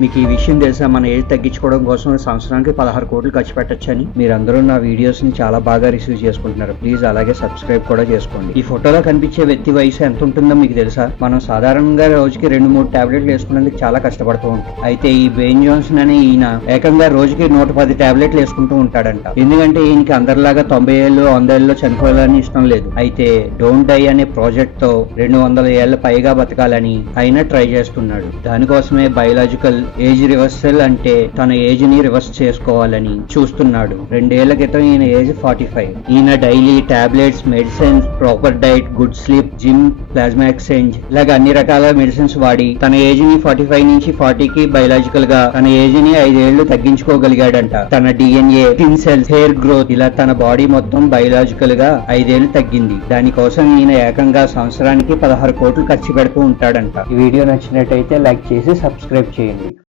మీకు ఈ విషయం తెలుసా? మన ఏజ్ తగ్గించుకోవడం కోసం సంవత్సరానికి 16 కోట్లు ఖర్చు పెట్టొచ్చని. మీరందరూ నా వీడియోస్ ని చాలా బాగా రిసీవ్ చేసుకుంటున్నారు. ప్లీజ్ అలాగే సబ్స్క్రైబ్ కూడా చేసుకోండి. ఈ ఫోటోలో కనిపించే వ్యక్తి వయసు ఎంత ఉంటుందో మీకు తెలుసా? మనం సాధారణంగా రోజుకి 2-3 టాబ్లెట్లు వేసుకునేందుకు చాలా కష్టపడుతూ ఉంటాం. అయితే ఈ బెయిన్ జాన్సన్ అనే ఈయన ఏకంగా రోజుకి 110 టాబ్లెట్లు వేసుకుంటూ ఉంటాడంట. ఎందుకంటే ఈయనకి అందరిలాగా 90 ఏళ్ళు 100 ఏళ్ళు చనిపోవాలని ఇష్టం లేదు. అయితే డోంట్ డై అనే ప్రాజెక్ట్ తో 200 ఏళ్ల పైగా బతకాలని ఆయన ట్రై చేస్తున్నాడు. దానికోసమే బయోలాజికల్ ఏజ్ రివర్సల్ అంటే తన ఏజ్ ని రివర్స్ చేసుకోవాలని చూస్తున్నాడు. 2 ఏళ్ల క్రితం ఈయన ఏజ్ 45. ఈయన daily tablets, medicines, proper diet, good sleep, gym, plasma exchange ఇలాగ అన్ని రకాల మెడిసిన్స్ వాడి తన ఏజ్ ని 45 నుంచి 40కి బయోలాజికల్ గా తన ఏజ్ ని 5 ఏళ్లు తగ్గించుకోగలిగాడంట. తన DNA, skin cells, hair growth ఇలా తన బాడీ మొత్తం బయోలాజికల్ గా 5 ఏళ్లు తగ్గింది. దానికోసం ఈయన ఏకంగా సంవత్సరానికి 16 కోట్లు ఖర్చు పెడుతూ ఉంటాడంట. ఈ వీడియో నచ్చినట్టయితే లైక్ చేసి సబ్స్క్రైబ్ చేయండి.